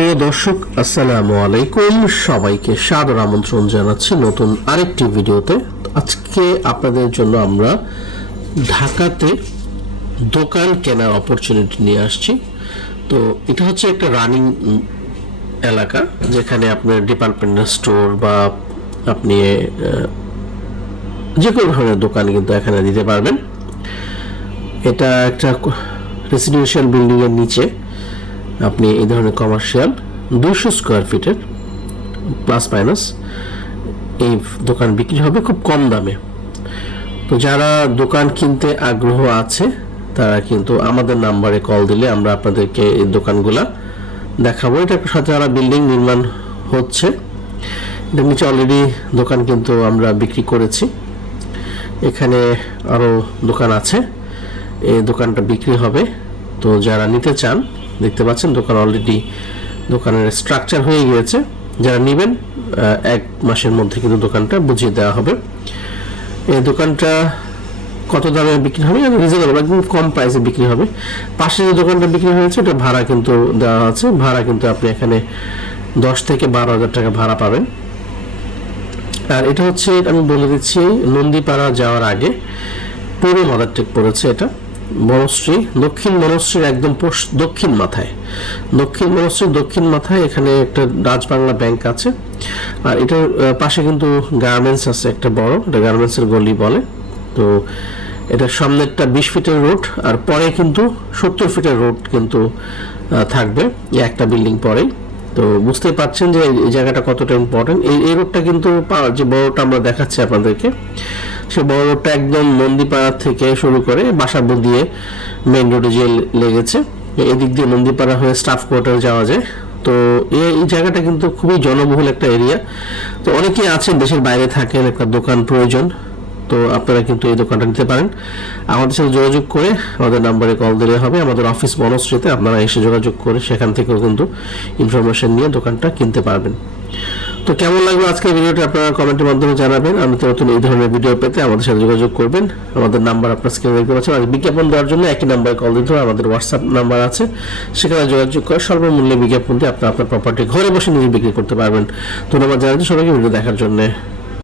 প্রিয় দর্শক, আসসালামু আলাইকুম। সবাইকে সাদর আমন্ত্রণ জানাচ্ছি নতুন আরেকটি ভিডিওতে। আজকে আপনাদের জন্য আমরা ঢাকাতে দোকান কেনার অপরচুনিটি নিয়ে আসছি। তো এটা হচ্ছে একটা রানিং এলাকা, যেখানে আপনার ডিপার্টমেন্টাল স্টোর বা আপনি যে কোনো ধরনের দোকান কিন্তু এখানে দিতে পারবেন। এটা একটা রেসিডেন্সিয়াল বিল্ডিংয়ের নিচে। আপনি এই ধরনের কমার্শিয়াল দুশো স্কোয়ার ফিটের প্লাস মাইনাস এই দোকান বিক্রি হবে খুব কম দামে। তো যারা দোকান কিনতে আগ্রহ আছে, তারা কিন্তু আমাদের নাম্বারে কল দিলে আমরা আপনাদেরকে এই দোকানগুলা দেখাবো। এটা সাথে যারা বিল্ডিং নির্মাণ হচ্ছে। এটার নিচে অলরেডি দোকান কিন্তু আমরা বিক্রি করেছি। এখানে আরও দোকান আছে। এই দোকানটা বিক্রি হবে। তো যারা নিতে চান দেখতে পাচ্ছেন, দোকান অলরেডি দোকানের স্ট্রাকচার হয়ে গিয়েছে। যারা নেবেন এক মাসের মধ্যে কিন্তু দোকানটা বুঝিয়ে দেওয়া হবে। এই দোকানটা কত দামে বিক্রি হবে? রিজনেবল একদম কম প্রাইসে বিক্রি হবে। পাশে যে দোকানটা বিক্রি হয়েছে এটা ভাড়া কিন্তু দেওয়া আছে। ভাড়া কিন্তু আপনি এখানে দশ থেকে বারো হাজার টাকা ভাড়া পাবেন। আর এটা হচ্ছে, আমি বলে দিচ্ছি, নন্দীপাড়া যাওয়ার আগে পূর্ব মাদারটেক পড়েছে এটা। বনশ্রী দক্ষিণ বনশ্রীর একদম দক্ষিণ মাথায়। দক্ষিণ বনশ্রীর দক্ষিণ মাথায় এখানে একটা রাজবাংলা ব্যাংক আছে। আর এটার পাশে কিন্তু গার্মেন্টস আছে একটা বড়, এটা গার্মেন্টসের গলি বলে। তো এটার সামনে একটা বিশ ফিটের রোড আর পরে কিন্তু সত্তর ফিটের রোড কিন্তু থাকবে। একটা বিল্ডিং পরেই। তো বুঝতে পারছেন যে এই জায়গাটা কতটা ইম্পর্টেন্ট এই এই রোডটা কিন্তু যে বড়টা আমরা দেখাচ্ছি আপনাদেরকে সে বড় রোডটা একদম নন্দীপাড়া থেকে শুরু করে বাসাবো দিয়ে মেইন রোডে যে লেগেছে। এদিক দিয়ে নন্দীপাড়া হয়ে স্টাফ কোয়ার্টার যাওয়া যায়। তো এই জায়গাটা কিন্তু খুবই জনবহুল একটা এরিয়া তো অনেকেই আছেন, দেশের বাইরে থাকেন, একটা দোকান প্রয়োজন। তো আপনারা কিন্তু এই দোকানটা নিতে পারেন। আমাদের সাথে যোগাযোগ করে আমাদের নাম্বারে কল দিলে হবে। আমাদের অফিস বনশ্রীতে আপনারা এসে যোগাযোগ করে সেখান থেকেও কিন্তু ইনফরমেশন নিয়ে দোকানটা কিনতে পারবেন। তো কেমন লাগল আজকের ভিডিওটা আপনারা কমেন্টের মাধ্যমে জানাবেন। আমি তো নতুন এই ধরনের ভিডিও পেতে আমাদের সাথে যোগাযোগ করবেন। আমাদের নাম্বার আপনার স্ক্রিনে দেখতে পাচ্ছেন। আর বিজ্ঞাপন দেওয়ার জন্য একই নাম্বারে কল দিতে হবে। আমাদের হোয়াটসঅ্যাপ নাম্বার আছে। সেখানে যোগাযোগ করে সর্বমূল্যে বিজ্ঞাপন দিয়ে আপনি আপনার প্রপার্টি ঘরে বসে নিজে বিক্রি করতে পারবেন। ধন্যবাদ জানাচ্ছি সবাইকে। ভিডিও দেখার জন্য।